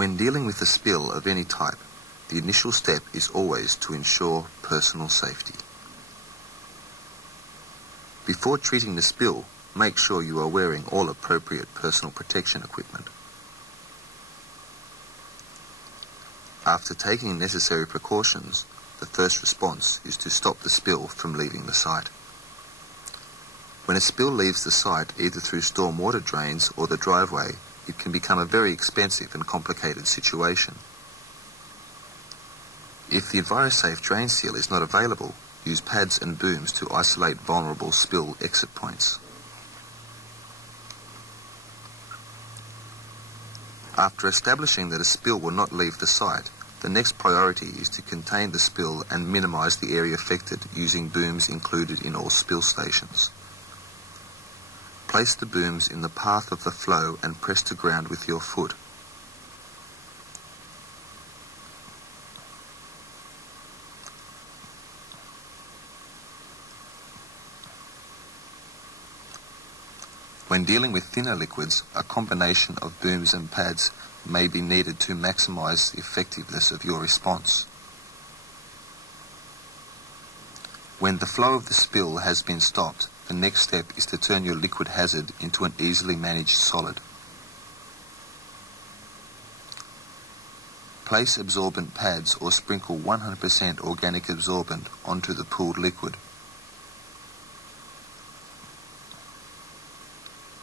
When dealing with a spill of any type, the initial step is always to ensure personal safety. Before treating the spill, make sure you are wearing all appropriate personal protection equipment. After taking necessary precautions, the first response is to stop the spill from leaving the site. When a spill leaves the site either through stormwater drains or the driveway, it can become a very expensive and complicated situation. If the EnviroSafe drain seal is not available, use pads and booms to isolate vulnerable spill exit points. After establishing that a spill will not leave the site, the next priority is to contain the spill and minimise the area affected using booms included in all spill stations. Place the booms in the path of the flow and press to ground with your foot. When dealing with thinner liquids, a combination of booms and pads may be needed to maximise the effectiveness of your response. When the flow of the spill has been stopped, the next step is to turn your liquid hazard into an easily managed solid. Place absorbent pads or sprinkle 100% organic absorbent onto the pooled liquid.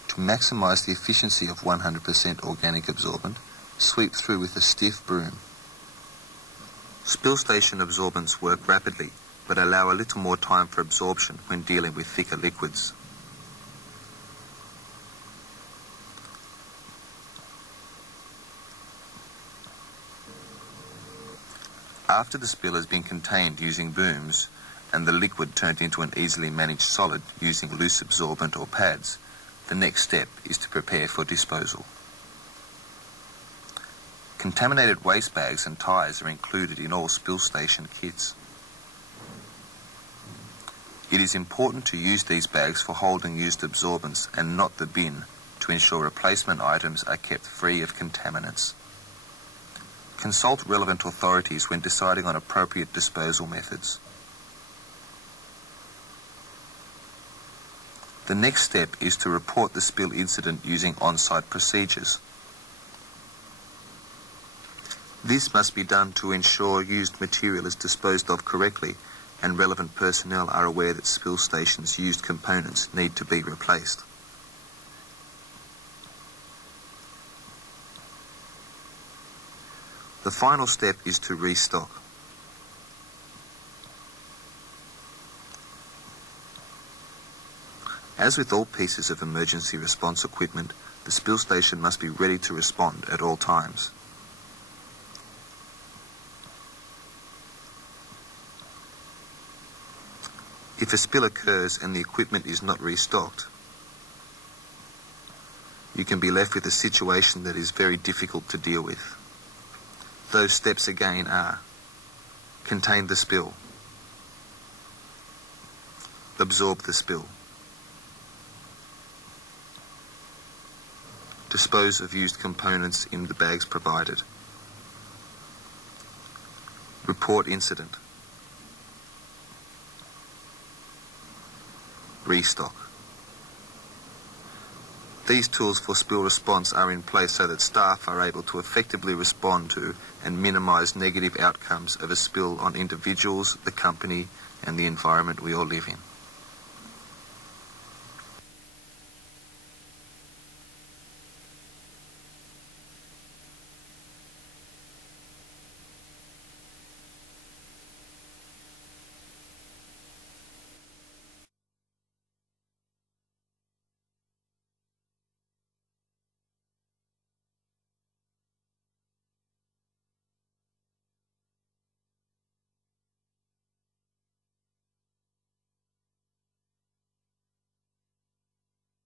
To maximise the efficiency of 100% organic absorbent, sweep through with a stiff broom. Spill station absorbents work rapidly, but allow a little more time for absorption when dealing with thicker liquids. After the spill has been contained using booms and the liquid turned into an easily managed solid using loose absorbent or pads, the next step is to prepare for disposal. Contaminated waste bags and tyres are included in all spill station kits. It is important to use these bags for holding used absorbents and not the bin to ensure replacement items are kept free of contaminants. Consult relevant authorities when deciding on appropriate disposal methods. The next step is to report the spill incident using on-site procedures. This must be done to ensure used material is disposed of correctly and relevant personnel are aware that spill stations' used components need to be replaced. The final step is to restock. As with all pieces of emergency response equipment, the spill station must be ready to respond at all times. If a spill occurs and the equipment is not restocked, you can be left with a situation that is very difficult to deal with. Those steps again are: contain the spill, absorb the spill, dispose of used components in the bags provided, report incident, restock. These tools for spill response are in place so that staff are able to effectively respond to and minimise negative outcomes of a spill on individuals, the company, and the environment we all live in.